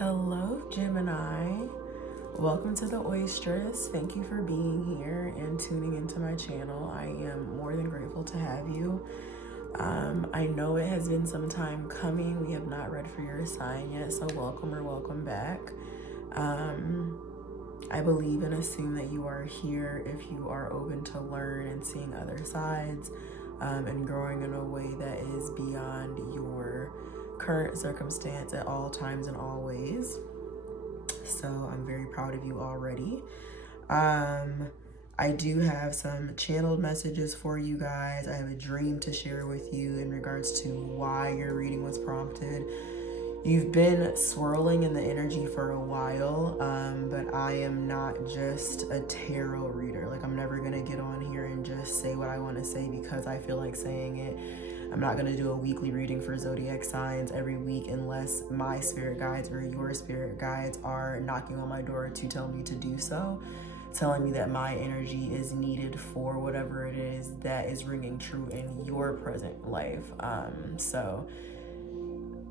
Hello, Gemini. Welcome to the Oystress. Thank you for being here and tuning into my channel. I am more than grateful to have you. I know it has been some time coming. We have not read for your sign yet, so welcome or welcome back. I believe and assume that you are here if you are open to learn and seeing other sides and growing in a way that is beyond your current circumstance at all times and all ways. So I'm very proud of you already. I do have some channeled messages for you guys. I have a dream to share with you in regards to why your reading was prompted. You've been swirling in the energy for a while, but I am not just a tarot reader. Like, I'm never gonna get on here and just say what I want to say because I feel like saying it. I'm not gonna do a weekly reading for zodiac signs every week unless my spirit guides or your spirit guides are knocking on my door to tell me to do so, telling me that my energy is needed for whatever it is that is ringing true in your present life. So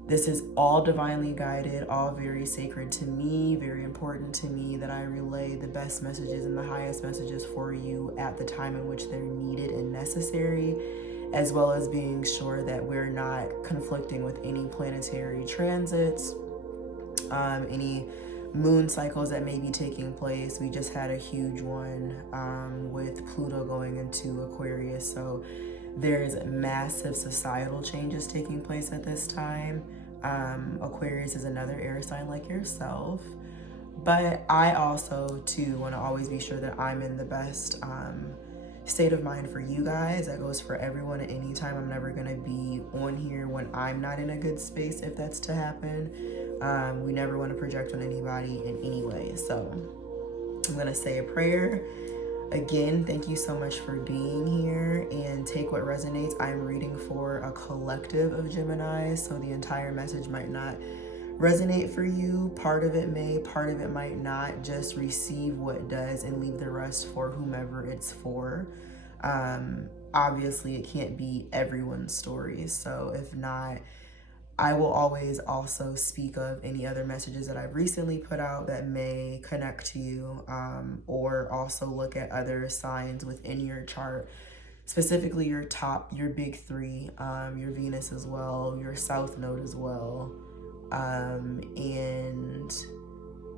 this is all divinely guided, all very sacred to me, very important to me that I relay the best messages and the highest messages for you at the time in which they're needed and necessary, as well as being sure that we're not conflicting with any planetary transits, any moon cycles that may be taking place. We just had a huge one with Pluto going into Aquarius, so there's massive societal changes taking place at this time. Aquarius is another air sign like yourself, but I also too want to always be sure that I'm in the best state of mind for you guys. That goes for everyone at any time. I'm never gonna be on here when I'm not in a good space, if that's to happen. We never want to project on anybody in any way. So I'm gonna say a prayer. Again, thank you so much for being here, and take what resonates. I'm reading for a collective of Gemini, so the entire message might not resonate for you. Part of it may, part of it might not. Just receive what does and leave the rest for whomever it's for. Obviously, it can't be everyone's story, so if not, I will always also speak of any other messages that I've recently put out that may connect to you, or also look at other signs within your chart, specifically your big three, your Venus as well, your South Node as well, and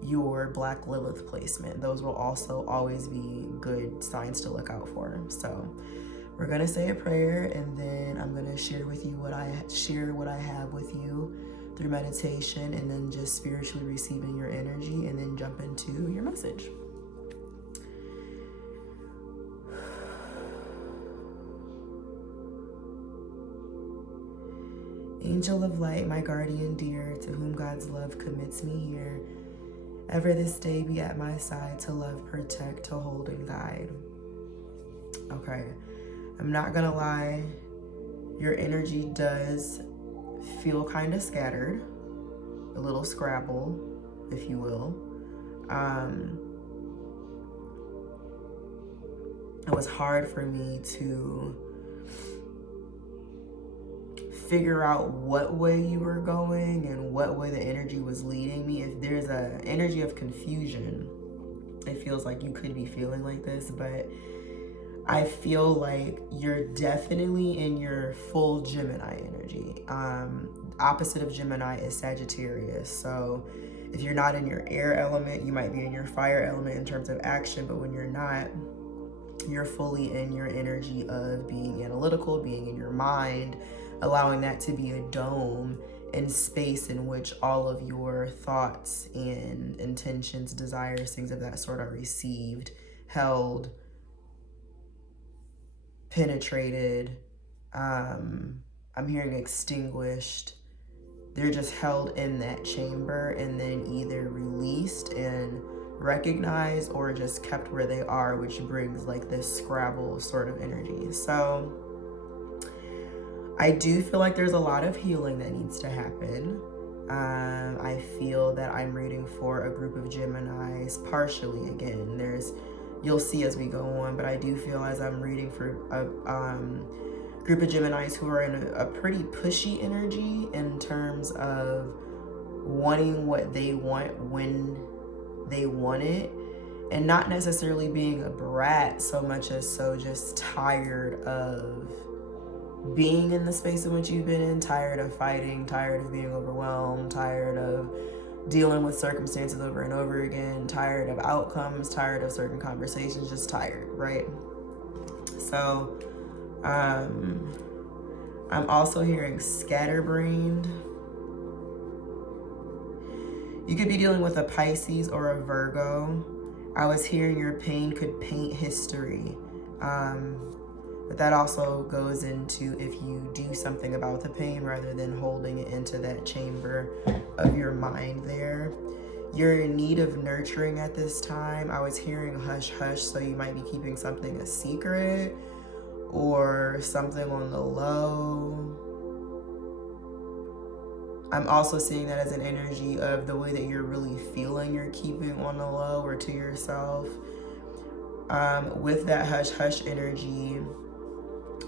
your Black Lilith placement. Those will also always be good signs to look out for. So we're gonna say a prayer, and then I'm gonna share with you what I have with you through meditation, and then just spiritually receiving your energy, and then jump into your message. Angel of light, my guardian dear, to whom God's love commits me here, ever this day be at my side to love, protect, to hold and guide. Okay. I'm not gonna lie, your energy does feel kind of scattered, a little Scrabble, if you will. It was hard for me to figure out what way you were going and what way the energy was leading me. If there's an energy of confusion, it feels like you could be feeling like this, but I feel like you're definitely in your full Gemini energy. Opposite of Gemini is Sagittarius. So if you're not in your air element, you might be in your fire element in terms of action, but when you're not, you're fully in your energy of being analytical, being in your mind, allowing that to be a dome and space in which all of your thoughts and intentions, desires, things of that sort are received, held, penetrated. I'm hearing extinguished. They're just held in that chamber and then either released and recognized or just kept where they are, which brings like this Scrabble sort of energy. So I do feel like there's a lot of healing that needs to happen. I feel that I'm reading for a group of Geminis partially. Again, you'll see as we go on, but I do feel as I'm reading for a group of Geminis who are in a pretty pushy energy in terms of wanting what they want when they want it, and not necessarily being a brat so much as so just tired of being in the space in which you've been in, tired of fighting, tired of being overwhelmed, tired of dealing with circumstances over and over again, tired of outcomes, tired of certain conversations, just tired, right? So I'm also hearing scatterbrained. You could be dealing with a Pisces or a Virgo. I was hearing your pain could paint history. But that also goes into if you do something about the pain rather than holding it into that chamber of your mind there. You're in need of nurturing at this time. I was hearing hush hush, so you might be keeping something a secret or something on the low. I'm also seeing that as an energy of the way that you're really feeling you're keeping on the low or to yourself. With that hush hush energy,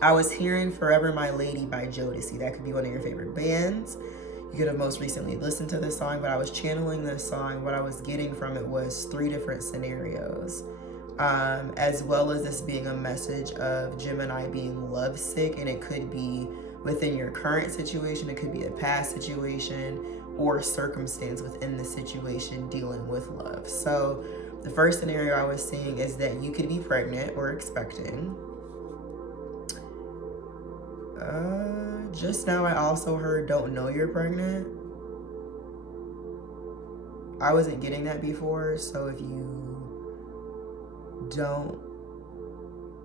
I was hearing Forever My Lady by Jodeci. That could be one of your favorite bands. You could have most recently listened to this song, but I was channeling this song. What I was getting from it was 3 different scenarios, as well as this being a message of Gemini being lovesick, and it could be within your current situation, it could be a past situation, or circumstance within the situation dealing with love. So the first scenario I was seeing is that you could be pregnant or expecting. Just now I also heard don't know you're pregnant. I wasn't getting that before, so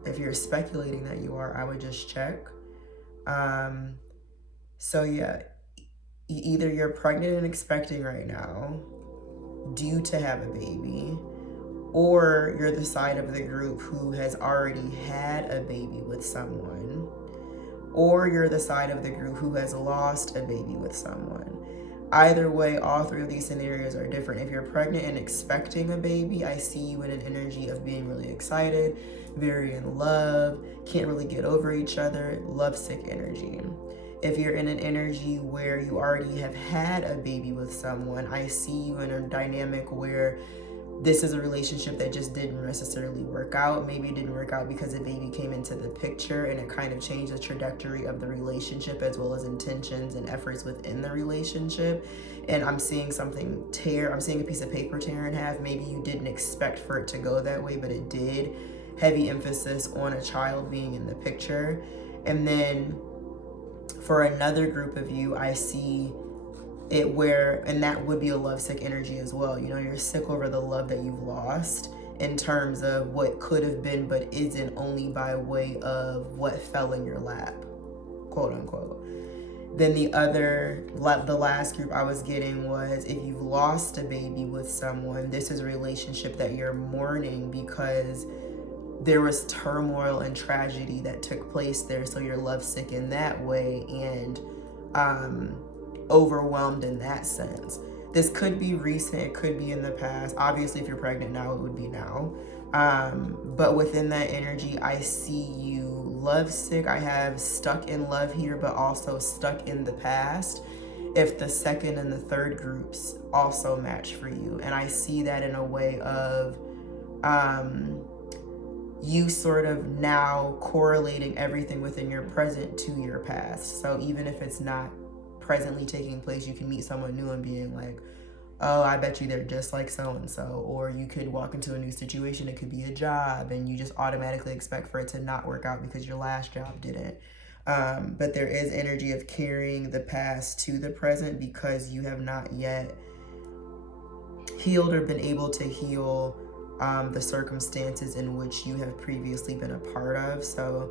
if you're speculating that you are, I would just check. So yeah, either you're pregnant and expecting right now, due to have a baby, or you're the side of the group who has already had a baby with someone, or you're the side of the group who has lost a baby with someone. Either way, all 3 of these scenarios are different. If you're pregnant and expecting a baby, I see you in an energy of being really excited, very in love, can't really get over each other, lovesick energy. If you're in an energy where you already have had a baby with someone, I see you in a dynamic where this is a relationship that just didn't necessarily work out. Maybe it didn't work out because a baby came into the picture and it kind of changed the trajectory of the relationship as well as intentions and efforts within the relationship. And I'm seeing something tear. I'm seeing a piece of paper tear in half. Maybe you didn't expect for it to go that way, but it did. Heavy emphasis on a child being in the picture. And then for another group of you, I see it where, and that would be a lovesick energy as well. You know, you're sick over the love that you've lost in terms of what could have been but isn't, only by way of what fell in your lap, quote unquote. Then the last group I was getting was if you've lost a baby with someone, this is a relationship that you're mourning because there was turmoil and tragedy that took place there. So you're lovesick in that way and overwhelmed in that sense. This could be recent, it could be in the past. Obviously, if you're pregnant now, it would be now. But within that energy, I see you lovesick. I have stuck in love here, but also stuck in the past. If the second and the third groups also match for you. And I see that in a way of you sort of now correlating everything within your present to your past. So even if it's not presently taking place, you can meet someone new and being like, oh, I bet you they're just like so-and-so. Or you could walk into a new situation, it could be a job, and you just automatically expect for it to not work out because your last job didn't. But there is energy of carrying the past to the present because you have not yet healed or been able to heal the circumstances in which you have previously been a part of. So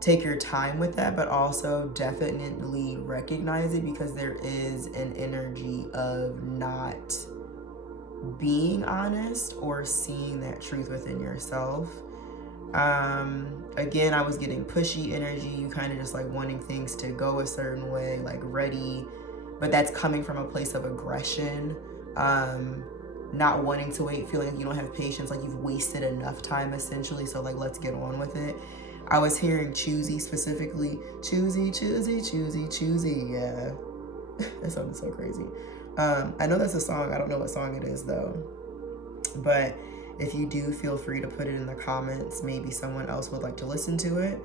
take your time with that, but also definitely recognize it because there is an energy of not being honest or seeing that truth within yourself. Again, I was getting pushy energy. You kind of just like wanting things to go a certain way, like ready, but that's coming from a place of aggression. Not wanting to wait, feeling like you don't have patience, like you've wasted enough time essentially. So like, let's get on with it. I was hearing choosy specifically. Choosy. Yeah. That sounded so crazy. I know that's a song. I don't know what song it is though. But if you do, feel free to put it in the comments. Maybe someone else would like to listen to it.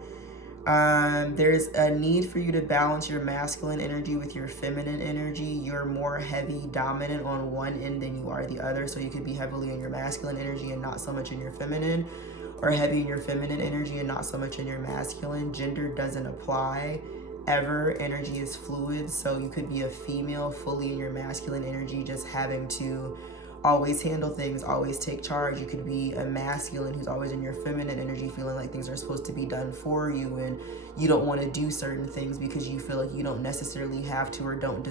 There's a need for you to balance your masculine energy with your feminine energy. You're more heavy dominant on one end than you are the other. So you could be heavily in your masculine energy and not so much in your feminine, or heavy in your feminine energy and not so much in your masculine. Gender doesn't apply ever. Energy is fluid. So you could be a female fully in your masculine energy, just having to always handle things, always take charge. You could be a masculine who's always in your feminine energy, feeling like things are supposed to be done for you and you don't want to do certain things because you feel like you don't necessarily have to, or don't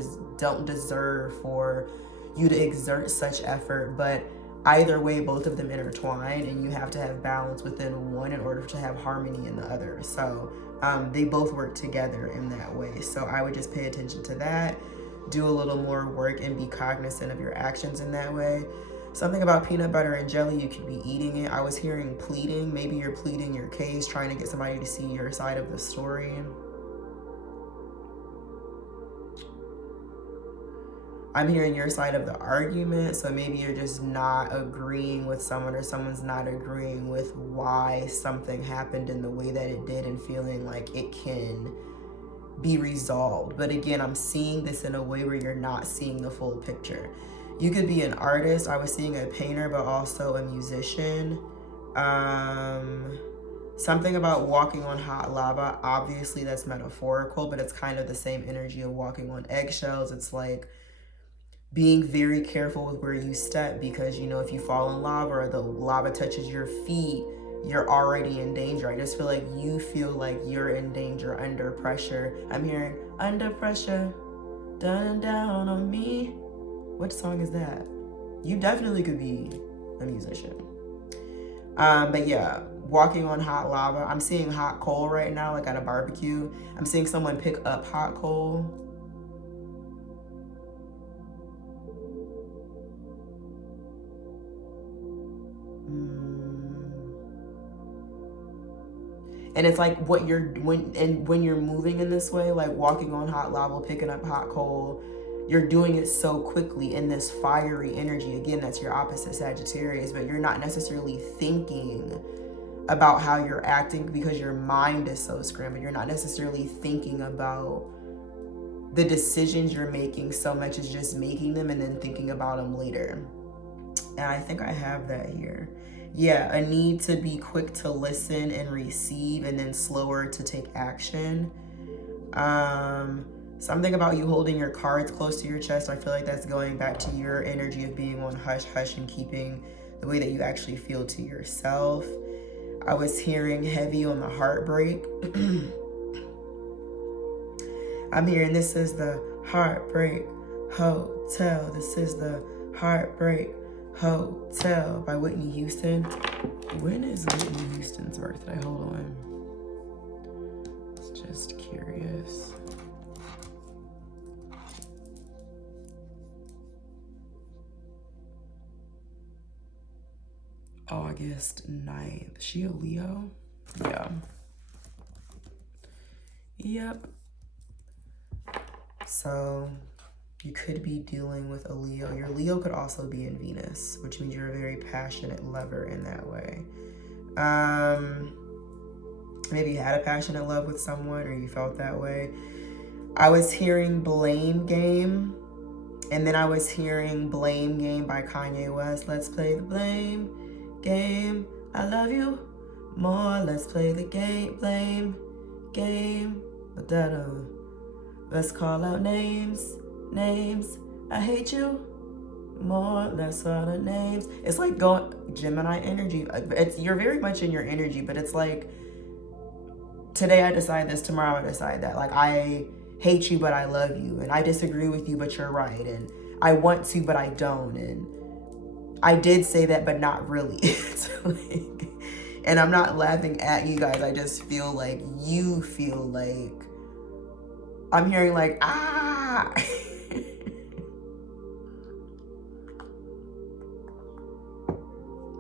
deserve for you to exert such effort. But either way, both of them intertwine, and you have to have balance within one in order to have harmony in the other. So they both work together in that way. So I would just pay attention to that. Do a little more work and be cognizant of your actions in that way. Something about peanut butter and jelly, you could be eating it. I was hearing pleading. Maybe you're pleading your case, trying to get somebody to see your side of the story. I'm hearing your side of the argument. So maybe you're just not agreeing with someone, or someone's not agreeing with why something happened in the way that it did, and feeling like it can be resolved. But again, I'm seeing this in a way where you're not seeing the full picture. You could be an artist. I was seeing a painter, but also a musician. Something about walking on hot lava. Obviously that's metaphorical, but it's kind of the same energy of walking on eggshells. It's like being very careful with where you step, because you know, if you fall in lava or the lava touches your feet, you're already in danger. I just feel like you feel like you're in danger, under pressure. I'm hearing under pressure, down down on me. What song is that? You definitely could be a musician. But yeah, walking on hot lava. I'm seeing hot coal right now, like at a barbecue. I'm seeing someone pick up hot coal. And it's like what you're when you're moving in this way, like walking on hot lava, picking up hot coal, you're doing it so quickly in this fiery energy. Again, that's your opposite, Sagittarius, but you're not necessarily thinking about how you're acting because your mind is so scrambled. You're not necessarily thinking about the decisions you're making so much as just making them and then thinking about them later. And I think I have that here. Yeah, a need to be quick to listen and receive, and then slower to take action. Something about you holding your cards close to your chest. I feel like that's going back to your energy of being on hush hush and keeping the way that you actually feel to yourself. I was hearing heavy on the heartbreak. I'm hearing this is the Heartbreak Hotel. This is the Heartbreak Hotel by Whitney Houston. When is Whitney Houston's birthday? Hold on. It's just curious. August 9th. She a Leo? Yeah. Yep. So you could be dealing with a Leo. Your Leo could also be in Venus, which means you're a very passionate lover in that way. Maybe you had a passionate love with someone, or you felt that way. I was hearing Blame Game, and then I was hearing Blame Game by Kanye West. Let's play the blame game. I love you more. Let's play the game. Blame game. Let's call out names. I hate you more. Let's call the names. It's like going Gemini energy. You're very much in your energy, but it's like today I decide this, tomorrow I decide that. Like, I hate you, but I love you, and I disagree with you, but you're right, and I want to, but I don't, and I did say that, but not really. It's like, and I'm not laughing at you guys. I just feel like you feel like I'm hearing like, ah.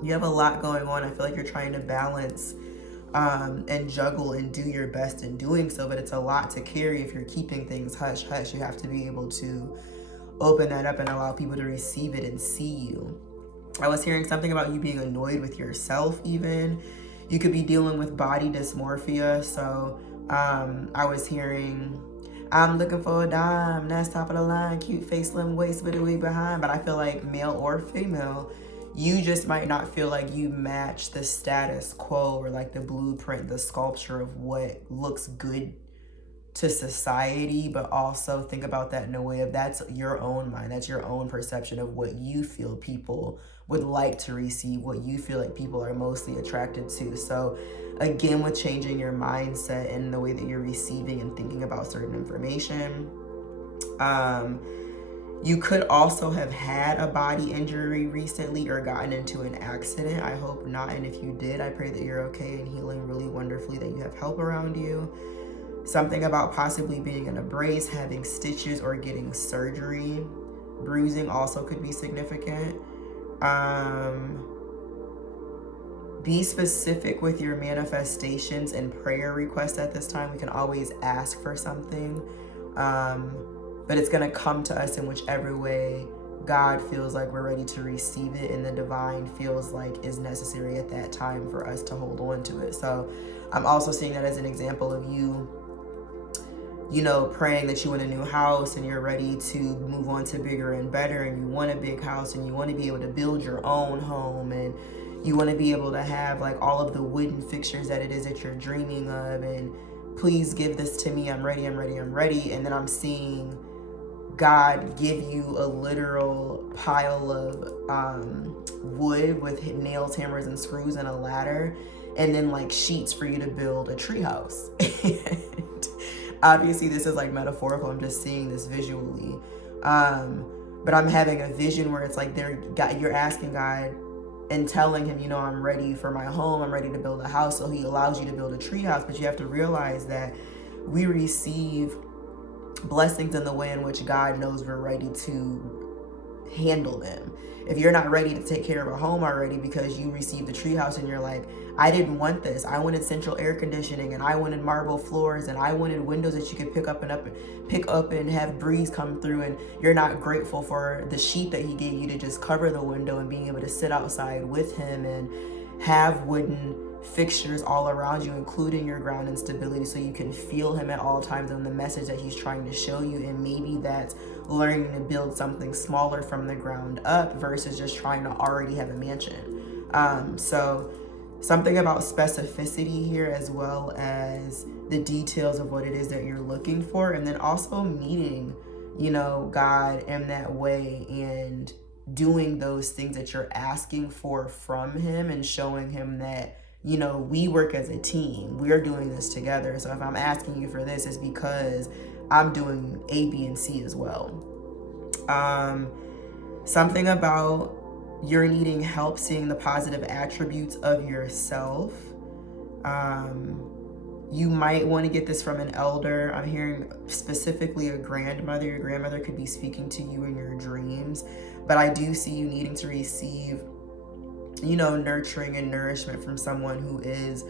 You have a lot going on. I feel like you're trying to balance and juggle and do your best in doing so, but it's a lot to carry if you're keeping things hush hush. You have to be able to open that up and allow people to receive it and see you. I was hearing something about you being annoyed with yourself even. You could be dealing with body dysmorphia. So I was hearing, I'm looking for a dime, that's top of the line, cute face, slim waist, with a wig behind. But I feel like male or female, you just might not feel like you match the status quo or like the blueprint, the sculpture of what looks good to society, but also think about that in a way of that's your own mind, that's your own perception of what you feel people would like to receive, what you feel like people are mostly attracted to. So again, with changing your mindset and the way that you're receiving and thinking about certain information, you could also have had a body injury recently or gotten into an accident. I hope not, and if you did, I pray that you're okay and healing really wonderfully, that you have help around you. Something about possibly being in a brace, having stitches, or getting surgery. Bruising also could be significant. Be specific with your manifestations and prayer requests at this time. We can always ask for something, but it's going to come to us in whichever way God feels like we're ready to receive it and the divine feels like is necessary at that time for us to hold on to it. So I'm also seeing that as an example of you know, praying that you want a new house and you're ready to move on to bigger and better, and you want a big house and you want to be able to build your own home, and you want to be able to have like all of the wooden fixtures that it is that you're dreaming of, and please give this to me, I'm ready, I'm ready, I'm ready. And then I'm seeing God give you a literal pile of wood with nails, hammers, and screws and a ladder, and then like sheets for you to build a treehouse. Obviously this is like metaphorical, I'm just seeing this visually, but I'm having a vision where it's like you're asking God and telling him, you know, I'm ready for my home, I'm ready to build a house. So he allows you to build a tree house, but you have to realize that we receive blessings in the way in which God knows we're ready to handle them. If you're not ready to take care of a home already because you received the treehouse and you're like, I didn't want this, I wanted central air conditioning, and I wanted marble floors, and I wanted windows that you could pick up and have breeze come through, and you're not grateful for the sheet that he gave you to just cover the window and being able to sit outside with him and have wooden fixtures all around you, including your ground and stability, so you can feel him at all times and the message that he's trying to show you. And maybe that's learning to build something smaller from the ground up versus just trying to already have a mansion. So something about specificity here, as well as the details of what it is that you're looking for, and then also meeting, you know, God in that way and doing those things that you're asking for from him, and showing him that, you know, we work as a team, we're doing this together. So if I'm asking you for this, it's because I'm doing A, B, and C as well. Something about you're needing help seeing the positive attributes of yourself. You might want to get this from an elder. I'm hearing specifically a grandmother. Your grandmother could be speaking to you in your dreams, but I do see you needing to receive, you know, nurturing and nourishment from someone who is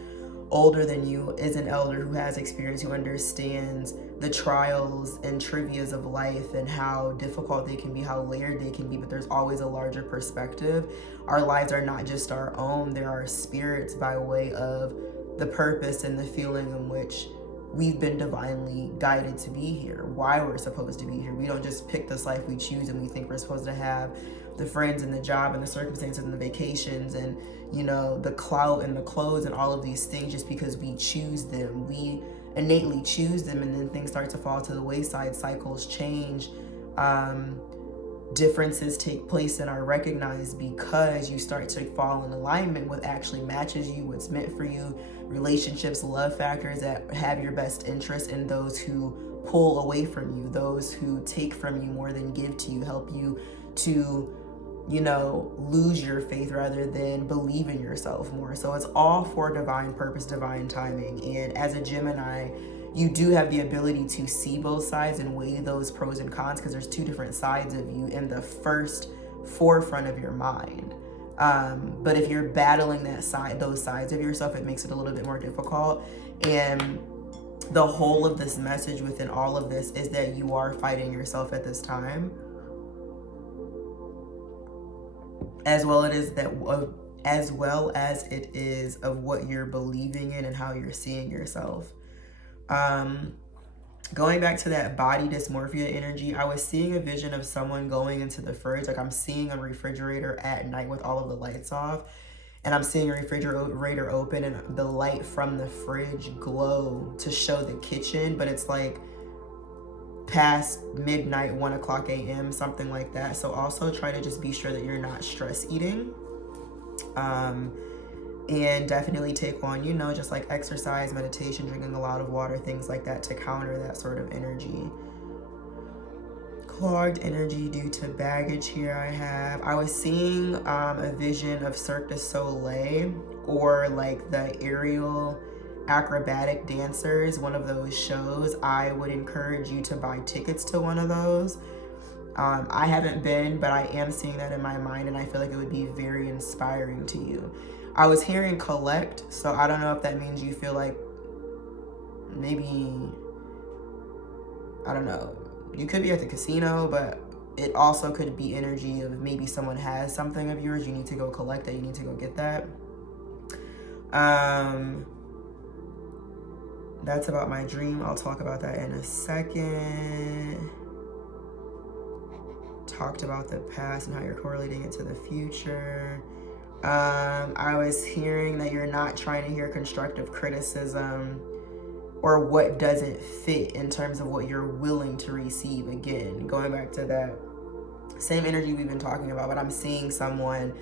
older than you, is an elder who has experience, who understands the trials and trivias of life and how difficult they can be, how layered they can be, but there's always a larger perspective. Our lives are not just our own, there are spirits by way of the purpose and the feeling in which we've been divinely guided to be here, why we're supposed to be here. We don't just pick this life we choose and we think we're supposed to have the friends and the job and the circumstances and the vacations and, you know, the clout and the clothes and all of these things just because we choose them. We innately choose them, and then things start to fall to the wayside, cycles change, differences take place and are recognized because you start to fall in alignment with actually matches you, what's meant for you, relationships, love factors that have your best interest, and those who pull away from you, those who take from you more than give to you, help you to, you know, lose your faith rather than believe in yourself more. So it's all for divine purpose, divine timing. And as a Gemini, you do have the ability to see both sides and weigh those pros and cons, because there's two different sides of you in the first forefront of your mind. But if you're battling those sides of yourself, it makes it a little bit more difficult. And the whole of this message within all of this is that you are fighting yourself at this time. as well as it is of what you're believing in and how you're seeing yourself. Going back to that body dysmorphia energy, I was seeing a vision of someone going into the fridge. Like, I'm seeing a refrigerator at night with all of the lights off, and I'm seeing a refrigerator open and the light from the fridge glow to show the kitchen, but it's like past midnight, 1 o'clock a.m., something like that. So also try to just be sure that you're not stress eating. And definitely take on, just like exercise, meditation, drinking a lot of water, things like that to counter that sort of energy. Clogged energy due to baggage here I was seeing a vision of Cirque du Soleil, or like the aerial acrobatic dancers, one of those shows. I would encourage you to buy tickets to one of those. I haven't been, but I am seeing that in my mind, and I feel like it would be very inspiring to you. I was hearing collect, so I don't know if that means you feel like maybe, I don't know, you could be at the casino, but it also could be energy of maybe someone has something of yours, you need to go collect that, you need to go get that. That's about my dream. I'll talk about that in a second. Talked about the past and how you're correlating it to the future. I was hearing that you're not trying to hear constructive criticism or what doesn't fit in terms of what you're willing to receive. Again, going back to that same energy we've been talking about, but I'm seeing someone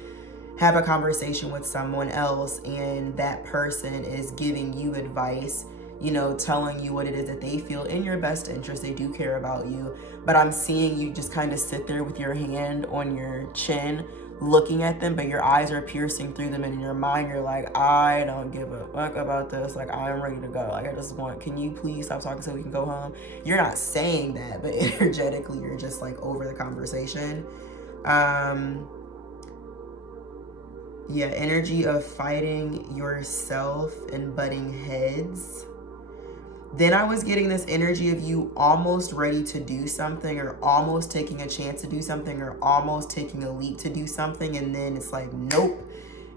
have a conversation with someone else, and that person is giving you advice, telling you what it is that they feel in your best interest. They do care about you, but I'm seeing you just kind of sit there with your hand on your chin, looking at them, but your eyes are piercing through them, and in your mind you're like, I don't give a fuck about this, like I'm ready to go, like I just want, can you please stop talking so we can go home? You're not saying that, but energetically you're just like over the conversation. Energy of fighting yourself and butting heads. Then I was getting this energy of you almost ready to do something, or almost taking a chance to do something, or almost taking a leap to do something, and then it's like, nope,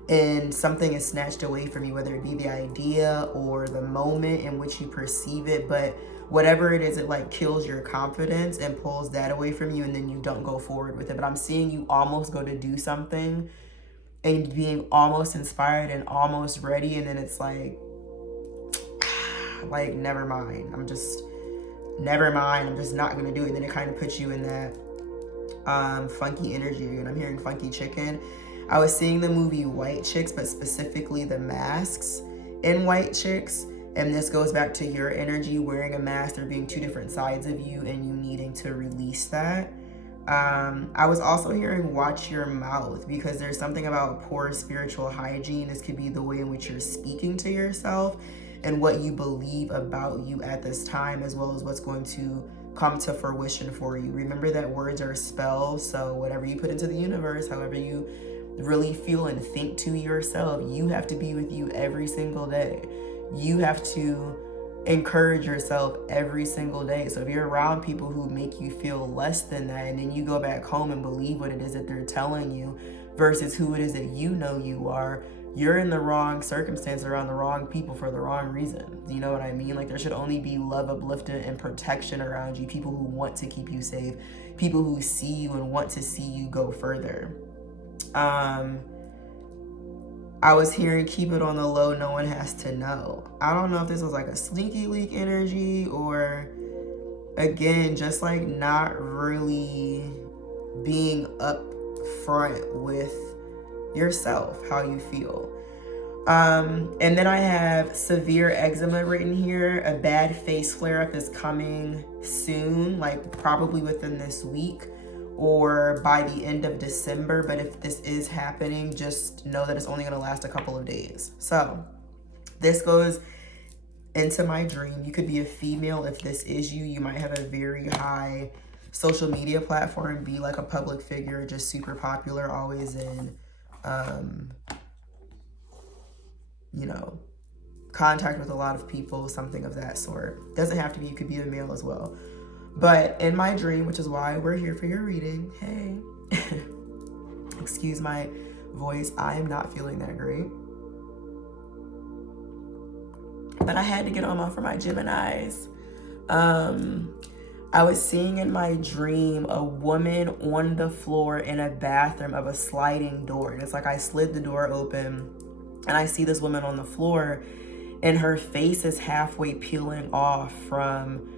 and something is snatched away from you, whether it be the idea or the moment in which you perceive it, but whatever it is, it like kills your confidence and pulls that away from you, and then you don't go forward with it. But I'm seeing you almost go to do something and being almost inspired and almost ready, and then it's like never mind, I'm just not gonna do it. And then it kind of puts you in that funky energy again. I'm hearing funky chicken. I was seeing the movie White Chicks, but specifically the masks in White Chicks, and this goes back to your energy wearing a mask, there being two different sides of you and you needing to release that. I was also hearing watch your mouth, because there's something about poor spiritual hygiene. This could be the way in which you're speaking to yourself and what you believe about you at this time, as well as what's going to come to fruition for you. Remember that words are spells, so whatever you put into the universe, however you really feel and think to yourself, you have to be with you every single day. You have to encourage yourself every single day. So if you're around people who make you feel less than that, and then you go back home and believe what it is that they're telling you versus who it is that you know you are, you're in the wrong circumstance around the wrong people for the wrong reason. You know what I mean? Like, there should only be love, uplifted, and protection around you. People who want to keep you safe. People who see you and want to see you go further. I was hearing keep it on the low, no one has to know. I don't know if this was like a sneaky leak energy, or again, just like not really being upfront with yourself, how you feel. And then I have severe eczema written here. A bad face flare-up is coming soon, like probably within this week or by the end of December. But if this is happening, just know that it's only going to last a couple of days. So this goes into my dream. You could be a female. If this is you, you might have a very high social media platform, be like a public figure, just super popular, always in contact with a lot of people, something of that sort. Doesn't have to be, you could be a male as well. But in my dream, which is why we're here for your reading, hey, Excuse my voice. I am not feeling that great. But I had to get on for my Geminis. I was seeing in my dream a woman on the floor in a bathroom of a sliding door. And it's like I slid the door open and I see this woman on the floor and her face is halfway peeling off from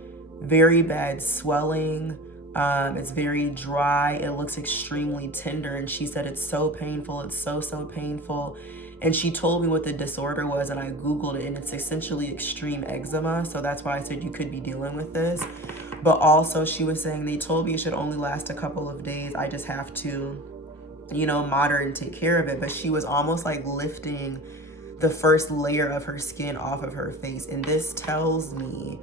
very bad swelling. It's very dry. It looks extremely tender. And she said it's so painful. It's so painful. And she told me what the disorder was, and I Googled it, and it's essentially extreme eczema. So that's why I said you could be dealing with this. But also she was saying they told me it should only last a couple of days. I just have to, you know, monitor and take care of it. But she was almost like lifting the first layer of her skin off of her face. And this tells me,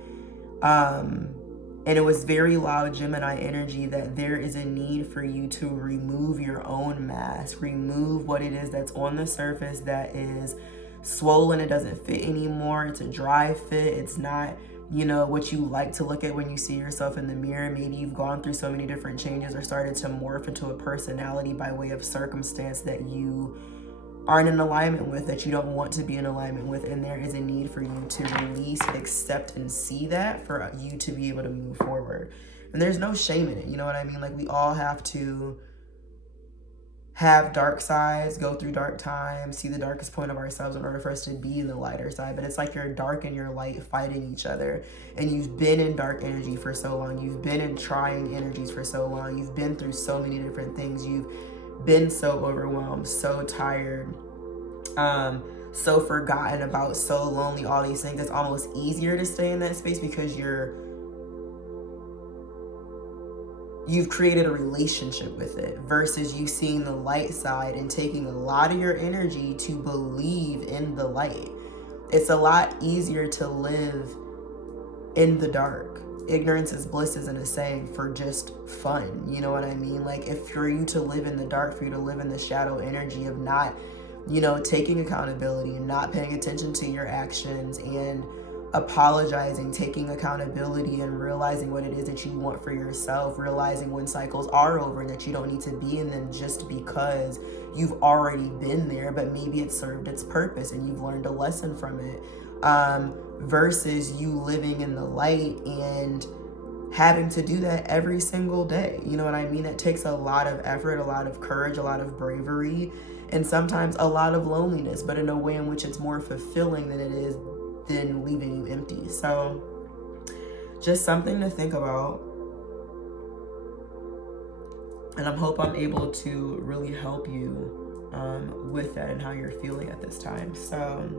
and it was very loud Gemini energy, that there is a need for you to remove your own mask, remove what it is that's on the surface that is swollen. It doesn't fit anymore. It's a dry fit. It's not, you know, what you like to look at when you see yourself in the mirror. Maybe you've gone through so many different changes or started to morph into a personality by way of circumstance that you aren't in alignment with, that you don't want to be in alignment with, and there is a need for you to release, accept, and see that for you to be able to move forward. And there's no shame in it, you know what I mean? Like, we all have to have dark sides, go through dark times, see the darkest point of ourselves in order for us to be in the lighter side. But it's like your dark and your light fighting each other, and you've been in dark energy for so long, you've been in trying energies for so long, you've been through so many different things, you've been so overwhelmed, so tired, so forgotten about, so lonely, all these things. It's almost easier to stay in that space because you've created a relationship with it, versus you seeing the light side and taking a lot of your energy to believe in the light. It's a lot easier to live in the dark. Ignorance is bliss isn't a saying for just fun, you know what I mean? Like, if for you to live in the dark, for you to live in the shadow energy of not, you know, taking accountability and not paying attention to your actions and apologizing, taking accountability and realizing what it is that you want for yourself, realizing when cycles are over and that you don't need to be in them just because you've already been there, but maybe it served its purpose and you've learned a lesson from it. Versus you living in the light and having to do that every single day. You know what I mean? It takes a lot of effort, a lot of courage, a lot of bravery, and sometimes a lot of loneliness, but in a way in which it's more fulfilling than leaving you empty. So just something to think about. And I hope I'm able to really help you with that and how you're feeling at this time. So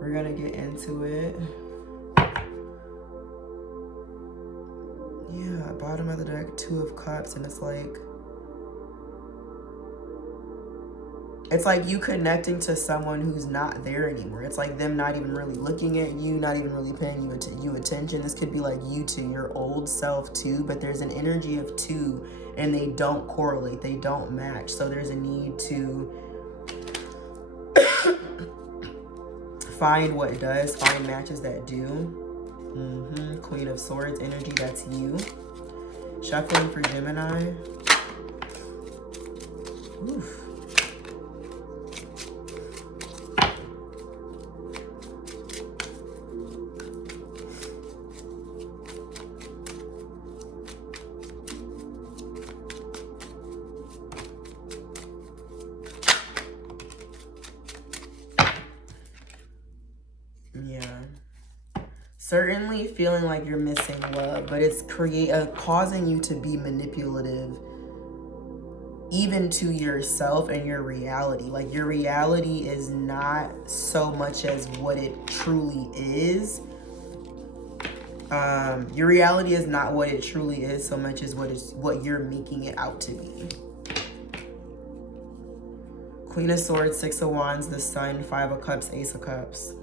we're gonna get into it. Yeah, bottom of the deck, 2 of Cups, and it's like you connecting to someone who's not there anymore. It's like them not even really looking at you, not even really paying you attention. This could be like you to your old self too, but there's an energy of 2 and they don't correlate, they don't match. So there's a need to find what does, find matches that do. Queen of Swords energy, that's you. Shuffling for Gemini. Oof. Certainly feeling like you're missing love, but it's causing you to be manipulative even to yourself and your reality. Like, your reality is not so much as what it truly is. Your reality is not what it truly is so much as what you're making it out to be. Queen of Swords, 6 of Wands, the Sun, 5 of Cups, Ace of Cups.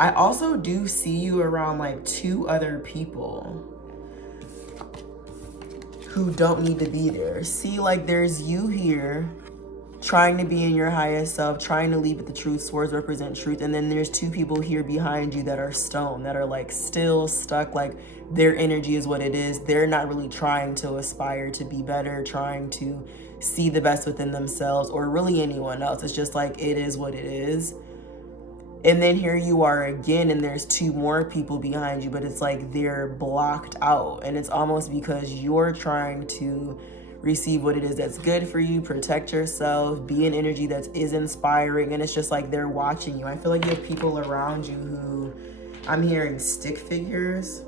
I also do see you around like 2 other people who don't need to be there. See, like, there's you here trying to be in your highest self, trying to lead with the truth. Swords represent truth. And then there's two people here behind you that are stone, that are like still stuck, like their energy is what it is. They're not really trying to aspire to be better, trying to see the best within themselves or really anyone else. It's just like, it is what it is. And then here you are again, and there's two more people behind you, but it's like they're blocked out. And it's almost because you're trying to receive what it is that's good for you, protect yourself, be an energy that is inspiring. And it's just like they're watching you. I feel like you have people around you who, I'm hearing stick figures.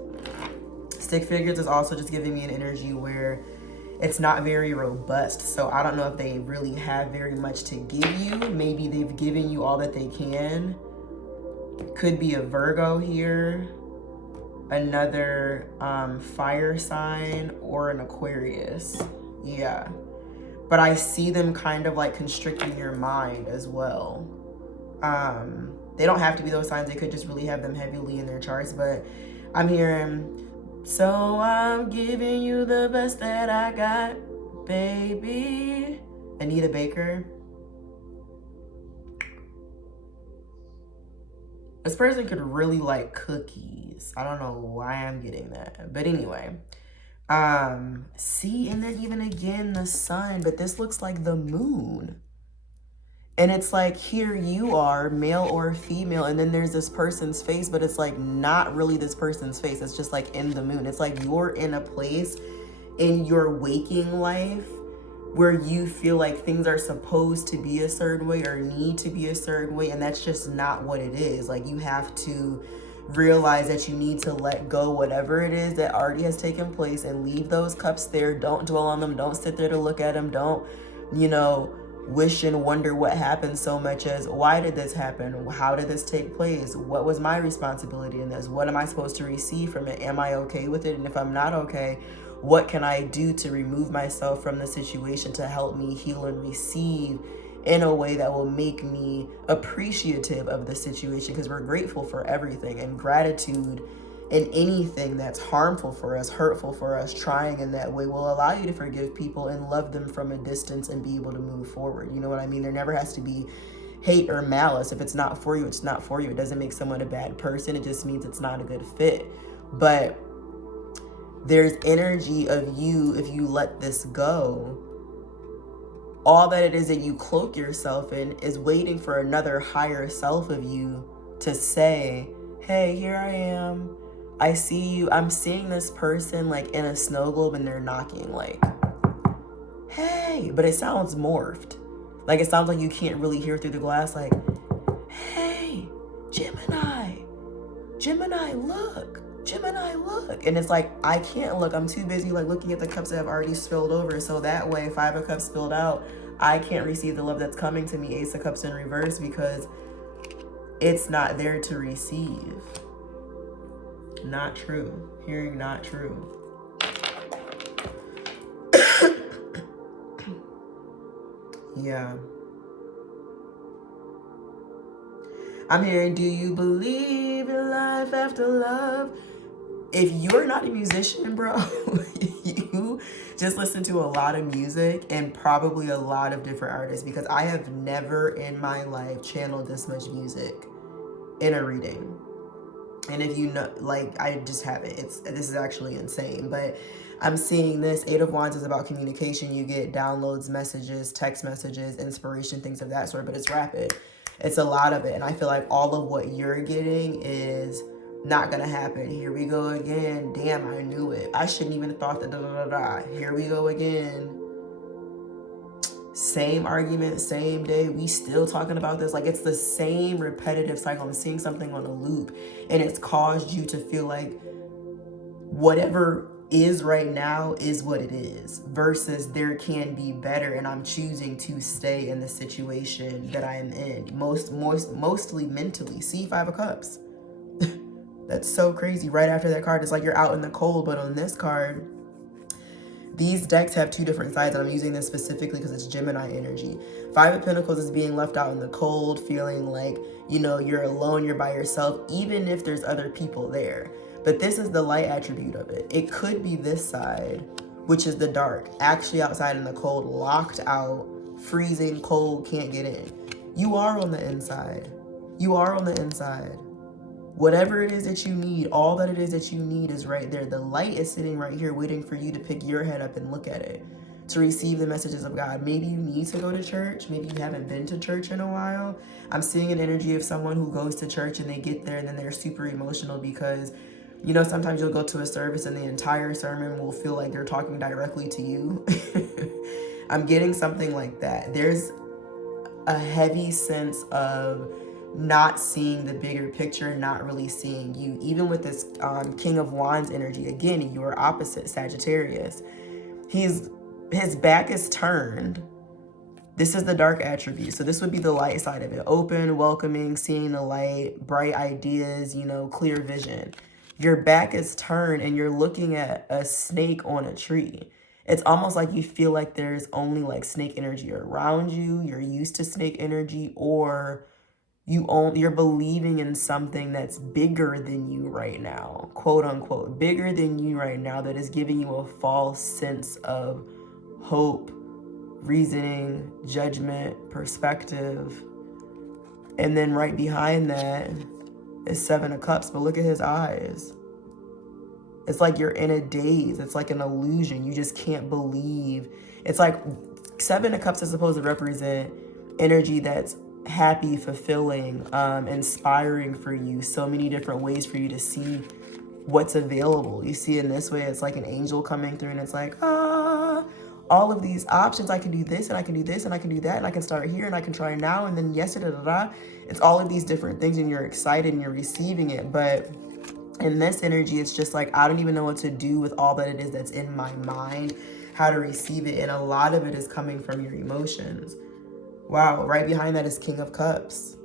Stick figures is also just giving me an energy where it's not very robust. So I don't know if they really have very much to give you. Maybe they've given you all that they can. Could be a Virgo here, another fire sign, or an Aquarius. Yeah. But I see them kind of like constricting your mind as well. They don't have to be those signs. They could just really have them heavily in their charts. But I'm hearing, so I'm giving you the best that I got, baby. Anita Baker. This person could really like cookies. I don't know why I'm getting that. But anyway. See, and then even again, the sun. But this looks like the moon. And it's like, here you are, male or female. And then there's this person's face. But it's like not really this person's face. It's just like in the moon. It's like you're in a place in your waking life where you feel like things are supposed to be a certain way or need to be a certain way, and that's just not what it is. Like, you have to realize that you need to let go whatever it is that already has taken place and leave those cups there. Don't dwell on them. Don't sit there to look at them. Don't, wish and wonder what happened so much as, why did this happen? How did this take place? What was my responsibility in this? What am I supposed to receive from it? Am I okay with it? And if I'm not okay, what can I do to remove myself from the situation to help me heal and receive in a way that will make me appreciative of the situation? Because we're grateful for everything, and gratitude in anything that's harmful for us, hurtful for us, trying in that way will allow you to forgive people and love them from a distance and be able to move forward. You know what I mean? There never has to be hate or malice. If it's not for you, it's not for you. It doesn't make someone a bad person. It just means it's not a good fit. But there's energy of you, if you let this go, all that it is that you cloak yourself in is waiting for another higher self of you to say, hey, here I am. I see you. I'm seeing this person like in a snow globe, and they're knocking like, hey, but it sounds morphed. Like, it sounds like you can't really hear through the glass. Like, hey, Gemini, look. Gemini, look. And it's like, I can't look. I'm too busy like looking at the cups that have already spilled over. So that way, 5 of Cups spilled out, I can't receive the love that's coming to me. Ace of Cups in reverse, because it's not there to receive. Not true. Hearing not true. Yeah. I'm hearing, do you believe in life after love? If you're not a musician, bro, you just listen to a lot of music and probably a lot of different artists, because I have never in my life channeled this much music in a reading. And if you know, like, I just haven't. This is actually insane. But I'm seeing this. 8 of Wands is about communication. You get downloads, messages, text messages, inspiration, things of that sort. But it's rapid. It's a lot of it. And I feel like all of what you're getting is not going to happen. Here we go again. Damn, I knew it. I shouldn't even have thought that. Here we go again. Same argument, same day. We still talking about this. Like, it's the same repetitive cycle. I'm seeing something on a loop, and it's caused you to feel like whatever is right now is what it is, versus there can be better, and I'm choosing to stay in the situation that I am in, mostly mentally. See, 5 of Cups. That's so crazy. Right after that card, it's like you're out in the cold. But on this card, these decks have 2 different sides, and I'm using this specifically because it's Gemini energy. 5 of Pentacles is being left out in the cold, feeling like, you're alone, you're by yourself, even if there's other people there. But this is the light attribute of it. It could be this side, which is the dark, actually outside in the cold, locked out, freezing cold, can't get in. You are on the inside. You are on the inside. Whatever it is that you need, all that it is that you need is right there. The light is sitting right here waiting for you to pick your head up and look at it, to receive the messages of God. Maybe you need to go to church. Maybe you haven't been to church in a while. I'm seeing an energy of someone who goes to church and they get there and then they're super emotional because, you know, sometimes you'll go to a service and the entire sermon will feel like they're talking directly to you. I'm getting something like that. There's a heavy sense of not seeing the bigger picture, not really seeing you. Even with this King of Wands energy, again, you're opposite Sagittarius. His back is turned. This is the dark attribute. So this would be the light side of it. Open, welcoming, seeing the light, bright ideas, you know, clear vision. Your back is turned and you're looking at a snake on a tree. It's almost like you feel like there's only like snake energy around you. You're used to snake energy, or you're believing in something that's bigger than you right now, quote unquote, bigger than you right now, that is giving you a false sense of hope, reasoning, judgment, perspective. And then right behind that is Seven of Cups, but look at his eyes. It's like you're in a daze. It's like an illusion. You just can't believe. It's like Seven of Cups is supposed to represent energy that's happy, fulfilling, inspiring for you. So many different ways for you to see what's available. You see, in this way, it's like an angel coming through and it's like, all of these options. I can do this and I can do this and I can do that and I can start here and I can try now and then yes, It's all of these different things and you're excited and you're receiving it. But in this energy, it's just like, I don't even know what to do with all that it is that's in my mind, how to receive it. And a lot of it is coming from your emotions. Wow, right behind that is King of Cups.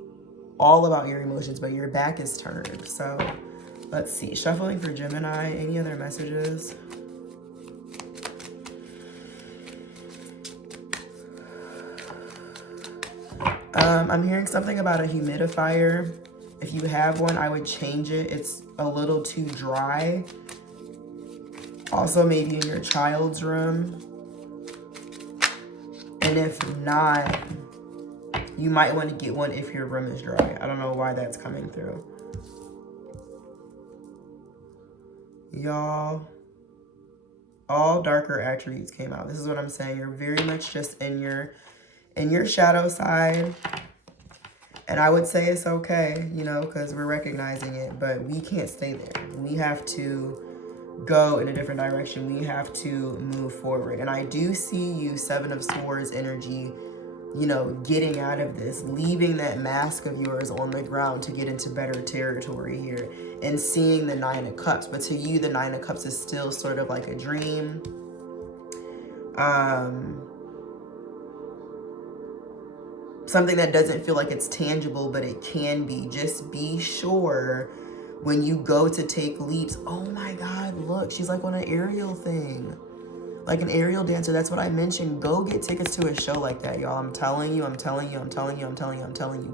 All about your emotions, but your back is turned. So let's see. Shuffling for Gemini. Any other messages? I'm hearing something about a humidifier. If you have one, I would change it. It's a little too dry. Also, maybe in your child's room. And if not, you might want to get one if your room is dry. I don't know why that's coming through. Y'all, all darker attributes came out. This is what I'm saying. You're very much just in your shadow side. And I would say it's okay, you know, because we're recognizing it, but we can't stay there. We have to go in a different direction. We have to move forward. And I do see you, Seven of Swords energy, you know, getting out of this, leaving that mask of yours on the ground to get into better territory here, and seeing the Nine of Cups. But to you, the Nine of Cups is still sort of like a dream. Something that doesn't feel like it's tangible, but it can be. Just be sure when you go to take leaps. Oh my God, look, she's like on an aerial thing. Like an aerial dancer. That's what I mentioned. Go get tickets to a show like that, y'all. I'm telling you.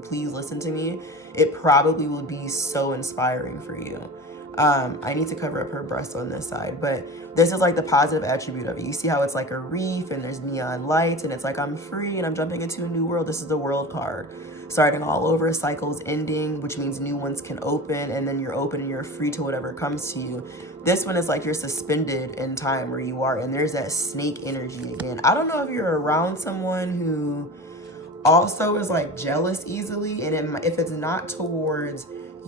Please listen to me. It probably will be so inspiring for you. I need to cover up her breast on this side, but this is like the positive attribute of it. You see how it's like a reef and there's neon lights and it's like, I'm free and I'm jumping into a new world. This is the World card. Starting all over, cycles ending, which means new ones can open, and then you're open and you're free to whatever comes to you. This one is like you're suspended in time where you are, and there's that snake energy again. I don't know if you're around someone who also is like jealous easily, and if it's not towards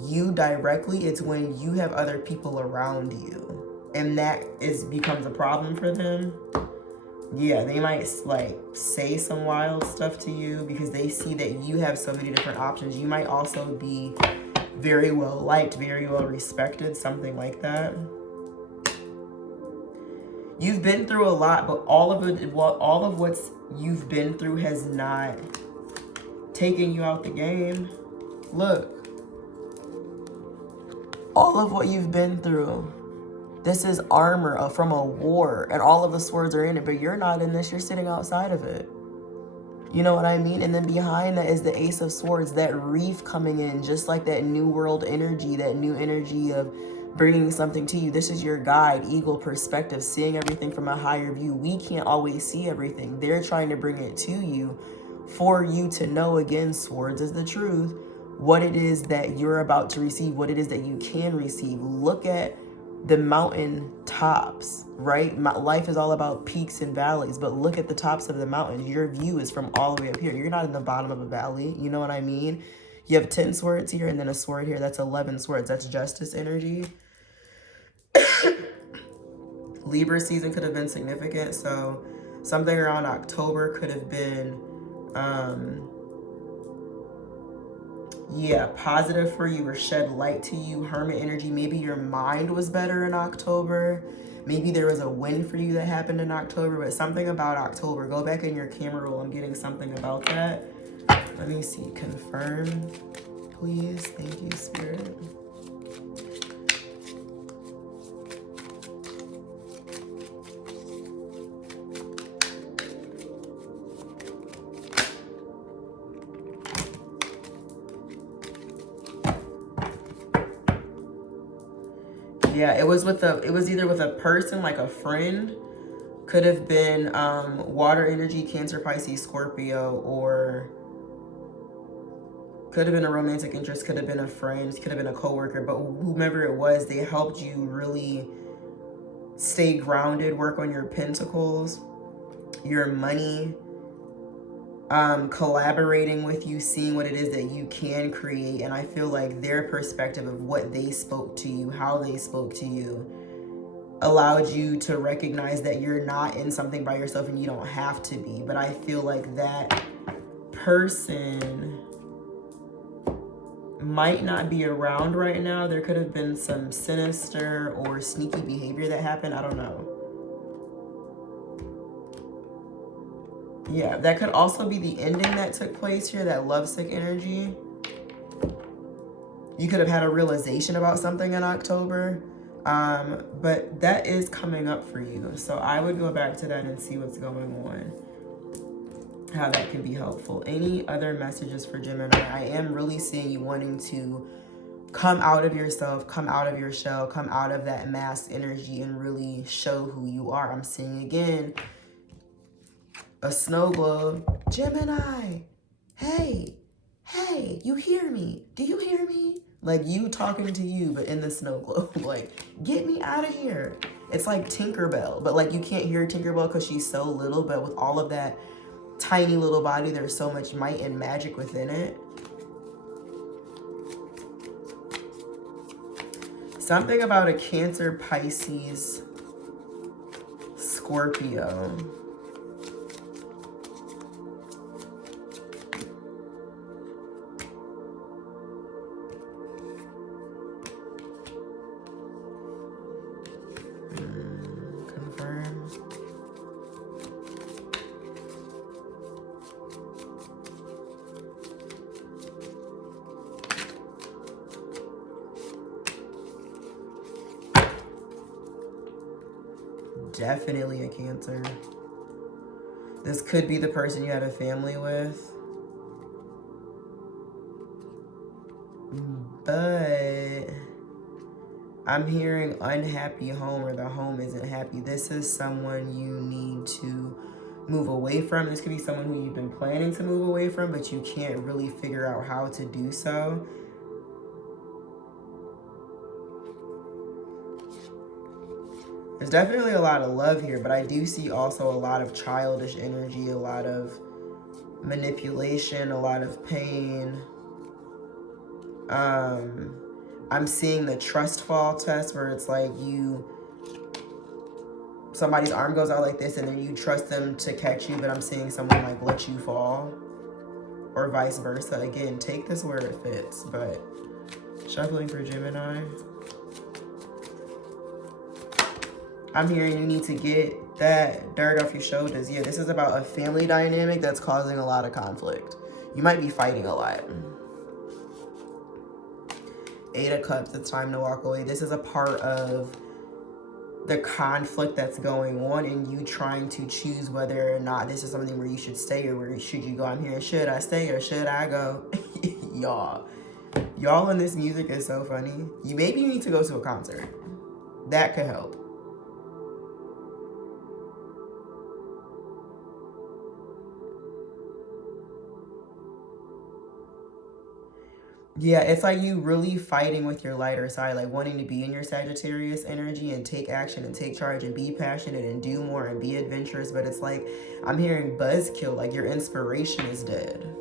you directly, it's when you have other people around you and that becomes a problem for them. Yeah, they might like say some wild stuff to you because they see that you have so many different options. You might also be very well liked, very well respected, something like that. You've been through a lot, but all of what you've been through has not taken you out the game. Look. All of what you've been through. This is armor from a war, and all of the swords are in it, but you're not in this. You're sitting outside of it. You know what I mean? And then behind that is the Ace of Swords, that reef coming in, just like that new world energy, that new energy of bringing something to you. This is your guide, eagle perspective, seeing everything from a higher view. We can't always see everything. They're trying to bring it to you for you to know, again, swords is the truth, what it is that you're about to receive, what it is that you can receive. Look at the mountain tops, right? Life is all about peaks and valleys, but look at the tops of the mountains. Your view is from all the way up here. You're not in the bottom of a valley. You know what I mean? You have 10 swords here and then a sword here. That's 11 swords. That's justice energy. Libra season could have been significant. So something around October could have been, yeah, positive for you or shed light to you. Hermit energy. Maybe your mind was better in October. Maybe there was a win for you that happened in October, but something about October. Go back in your camera roll. I'm getting something about that. Let me see. Confirm, please. Thank you, Spirit. Yeah, it was either with a person, like a friend, could have been water energy, Cancer, Pisces, Scorpio, or could have been a romantic interest, could have been a friend, could have been a coworker, but whomever it was, they helped you really stay grounded, work on your pentacles, your money, collaborating with you, seeing what it is that you can create. And I feel like their perspective of what they spoke to you, how they spoke to you, allowed you to recognize that you're not in something by yourself and you don't have to be. But I feel like that person might not be around right now. There could have been some sinister or sneaky behavior that happened. I don't know. Yeah, that could also be the ending that took place here, that lovesick energy. You could have had a realization about something in October, but that is coming up for you. So I would go back to that and see what's going on, how that can be helpful. Any other messages for Gemini? I am really seeing you wanting to come out of yourself, come out of your shell, come out of that masked energy and really show who you are. I'm seeing again a snow globe. Gemini, hey, you hear me? Do you hear me? Like you talking to you, but in the snow globe. Like, get me out of here. It's like Tinkerbell, but like you can't hear Tinkerbell because she's so little, but with all of that tiny little body, there's so much might and magic within it. Something about a Cancer, Pisces, Scorpio. Confirm. Definitely a Cancer. This could be the person you had a family with. But I'm hearing unhappy home, or the home isn't happy. This is someone you need to move away from. This could be someone who you've been planning to move away from, but you can't really figure out how to do so. There's definitely a lot of love here, but I do see also a lot of childish energy, a lot of manipulation, a lot of pain. I'm seeing the trust fall test where it's like somebody's arm goes out like this and then you trust them to catch you, but I'm seeing someone like let you fall, or vice versa. Again, take this where it fits, but shuffling for Gemini. I'm hearing you need to get that dirt off your shoulders. Yeah, this is about a family dynamic that's causing a lot of conflict. You might be fighting a lot. 8 of Cups, it's time to walk away. This is a part of the conflict that's going on and you trying to choose whether or not this is something where you should stay or where should you go. I'm hearing, should I stay or should I go? Y'all, Y'all in this music is so funny. Maybe you need to go to a concert. That could help. Yeah, it's like you really fighting with your lighter side, like wanting to be in your Sagittarius energy and take action and take charge and be passionate and do more and be adventurous. But it's like, I'm hearing buzzkill, like your inspiration is dead.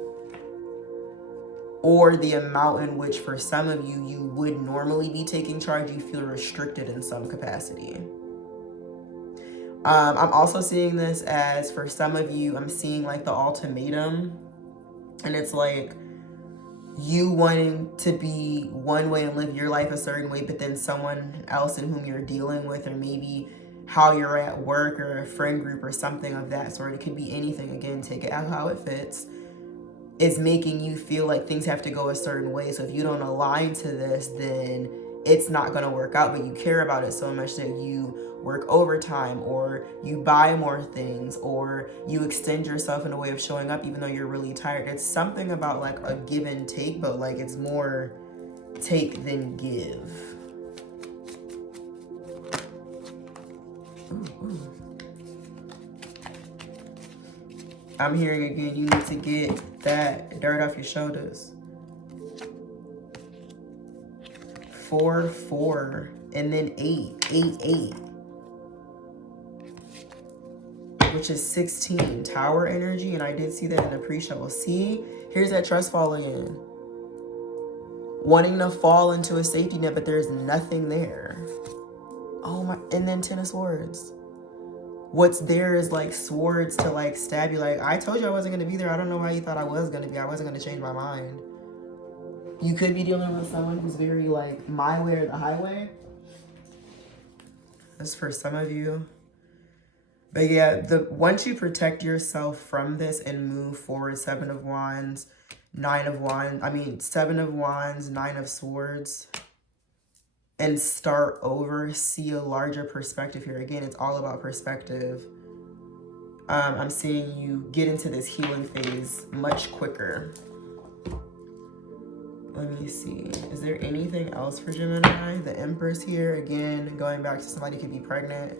Or the amount in which for some of you, you would normally be taking charge, you feel restricted in some capacity. I'm also seeing this as, for some of you, I'm seeing like the ultimatum. And it's like, you wanting to be one way and live your life a certain way, but then someone else in whom you're dealing with, or maybe how you're at work or a friend group or something of that sort, it could be anything, again, take it out how it fits, is making you feel like things have to go a certain way. So if you don't align to this, then it's not going to work out, but you care about it so much that you work overtime, or you buy more things, or you extend yourself in a way of showing up even though you're really tired. It's something about like a give and take, but like it's more take than give. Ooh. I'm hearing again, you need to get that dirt off your shoulders. 4, 4, and then 8, 8, 8. Which is 16, tower energy, and I did see that in the pre-show. See, here's that trust fall again. Wanting to fall into a safety net, but there's nothing there. Oh my, and then 10 of swords. What's there is like swords to like stab you. Like, I told you I wasn't going to be there. I don't know why you thought I was going to be. I wasn't going to change my mind. You could be dealing with someone who's very like my way or the highway. That's for some of you. But yeah, once you protect yourself from this and move forward, 7 of Wands, 9 of Wands, 7 of Wands, 9 of Swords, and start over, see a larger perspective here. Again, it's all about perspective. I'm seeing you get into this healing phase much quicker. Let me see. Is there anything else for Gemini? The Empress here, again, going back to somebody could be pregnant.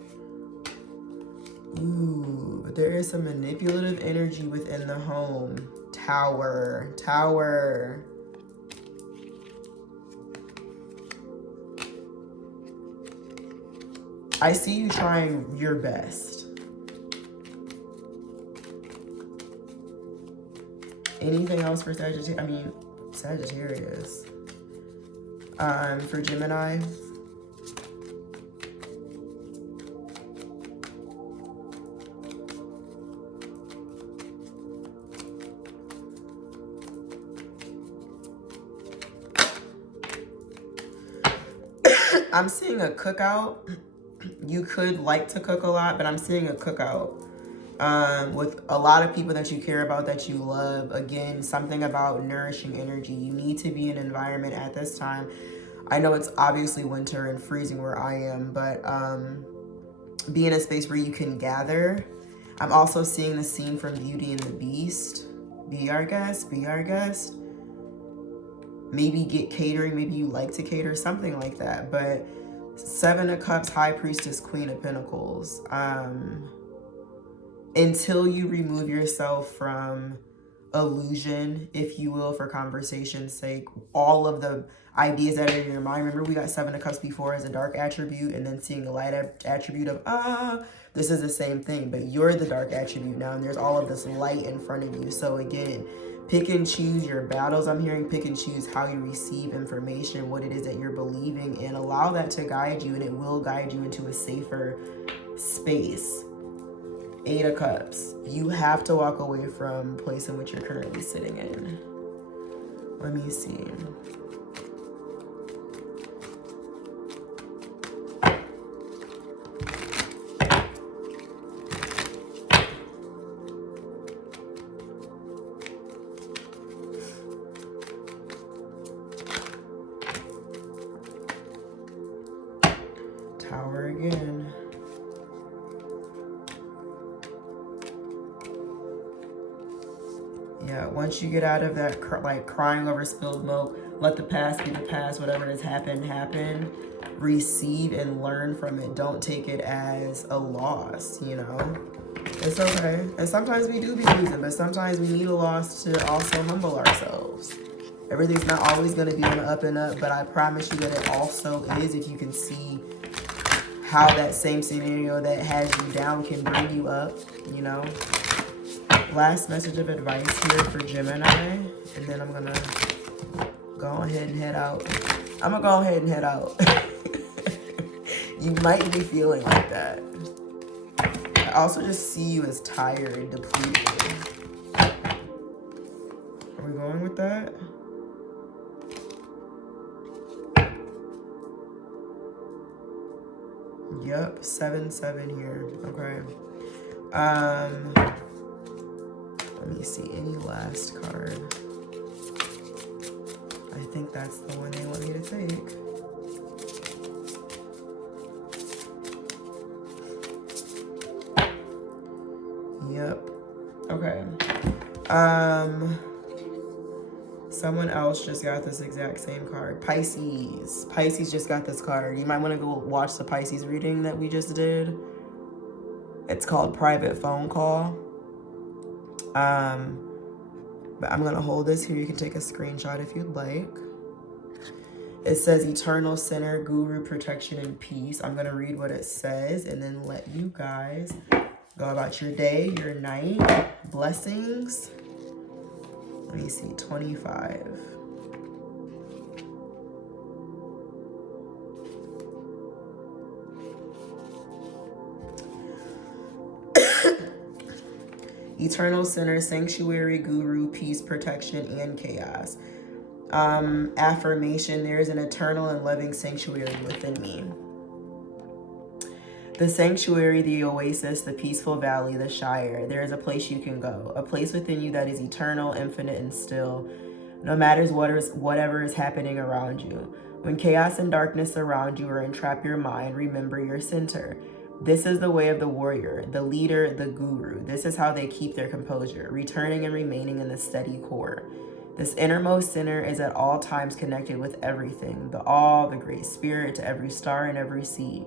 Ooh, there is some manipulative energy within the home. Tower, tower. I see you trying your best. Anything else for Sagittarius? For Gemini. I'm seeing a cookout. You could like to cook a lot, but I'm seeing a cookout with a lot of people that you care about, that you love. Again, something about nourishing energy. You need to be in an environment at this time. I know it's obviously winter and freezing where I am, but be in a space where you can gather. I'm also seeing the scene from Beauty and the Beast. Be our guest, be our guest. Maybe get catering, maybe you like to cater, something like that. But 7 of Cups, High Priestess, Queen of Pentacles. Until you remove yourself from illusion, if you will, for conversation's sake, all of the ideas that are in your mind. Remember, we got 7 of Cups before as a dark attribute, and then seeing the light attribute of, this is the same thing, but you're the dark attribute now, and there's all of this light in front of you. So again, pick and choose your battles. I'm hearing pick and choose how you receive information, what it is that you're believing, and allow that to guide you, and it will guide you into a safer space. 8 of Cups. You have to walk away from the place in which you're currently sitting in. Let me see. Tower again. Yeah, once you get out of that like crying over spilled milk, Let the past be the past. Whatever has happened, happened. Receive and learn from it. Don't take it as a loss, you know? It's okay. And sometimes we do be losing, but sometimes we need a loss to also humble ourselves. Everything's not always going to be on the up and up, but I promise you that it also is if you can see how that same scenario that has you down can bring you up, you know. Last message of advice here for Gemini, and then I'm going to go ahead and head out. I'm going to go ahead and head out. You might be feeling like that. I also just see you as tired and depleted. Are we going with that? Yep, 7-7 here. Okay. Let me see, any last card? I think that's the one they want me to take. Yep. Okay. Someone else just got this exact same card. Pisces. Pisces just got this card. You might want to go watch the Pisces reading that we just did. It's called Private Phone Call. But I'm going to hold this here. You can take a screenshot if you'd like. It says Eternal Center, Guru, Protection, and Peace. I'm going to read what it says and then let you guys go about your day, your night. Blessings. Let me see, 25. Eternal Center, Sanctuary, Guru, Peace, Protection, and Chaos. Affirmation, there is an eternal and loving sanctuary within me. The sanctuary, the oasis, the peaceful valley, the Shire. There is a place you can go, a place within you that is eternal, infinite, and still, no matter whatever is happening around you. When chaos and darkness surround you or entrap your mind, remember your center. This is the way of the warrior, the leader, the guru. This is how they keep their composure, returning and remaining in the steady core. This innermost center is at all times connected with everything, the all, the great spirit, to every star and every seed.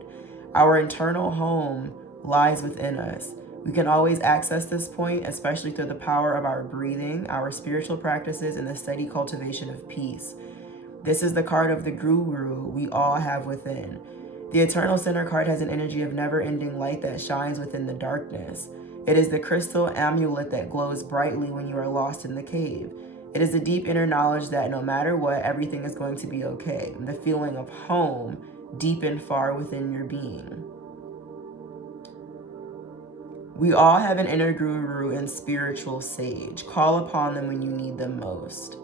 Our internal home lies within us. We can always access this point, especially through the power of our breathing, our spiritual practices, and the steady cultivation of peace. This is the card of the guru we all have within. The Eternal Center card has an energy of never-ending light that shines within the darkness. It is the crystal amulet that glows brightly when you are lost in the cave. It is the deep inner knowledge that no matter what, everything is going to be okay. The feeling of home deep and far within your being. We all have an inner guru and spiritual sage. Call upon them when you need them most.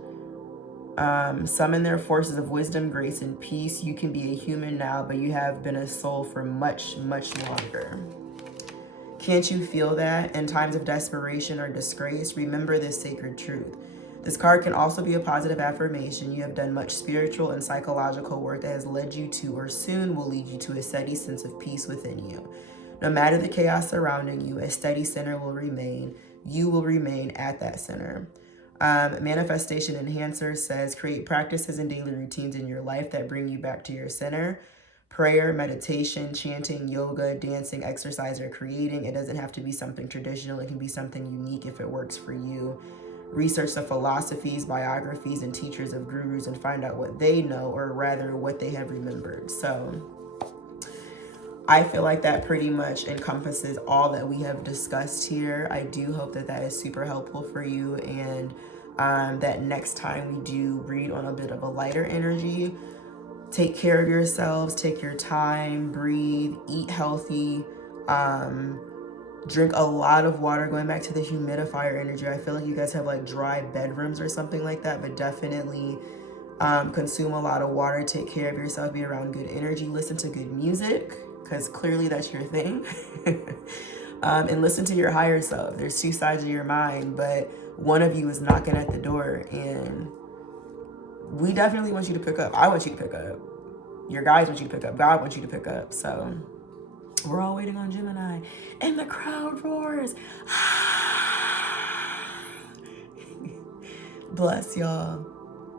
Summon their forces of wisdom, grace, and peace. You can be a human now, but you have been a soul for much, much longer. Can't you feel that? In times of desperation or disgrace, remember this sacred truth. This card can also be a positive affirmation. You have done much spiritual and psychological work that has led you to, or soon will lead you to, a steady sense of peace within you. No matter the chaos surrounding you, a steady center will remain. You will remain at that center. Manifestation Enhancer says, create practices and daily routines in your life that bring you back to your center. Prayer, meditation, chanting, yoga, dancing, exercise, or creating. It doesn't have to be something traditional. It can be something unique if it works for you. Research the philosophies, biographies, and teachers of gurus and find out what they know, or rather what they have remembered. So I feel like that pretty much encompasses all that we have discussed here. I do hope that that is super helpful for you, and that next time we do read on a bit of a lighter energy, take care of yourselves, take your time, breathe, eat healthy, drink a lot of water. Going back to the humidifier energy, I feel like you guys have like dry bedrooms or something like that, but definitely consume a lot of water, take care of yourself, be around good energy, listen to good music, because clearly that's your thing. And listen to your higher self. There's two sides of your mind, but one of you is knocking at the door, and we definitely want you to pick up. I want you to pick up. Your guys want you to pick up. God wants you to pick up. So we're all waiting on Gemini, and the crowd roars. Bless y'all.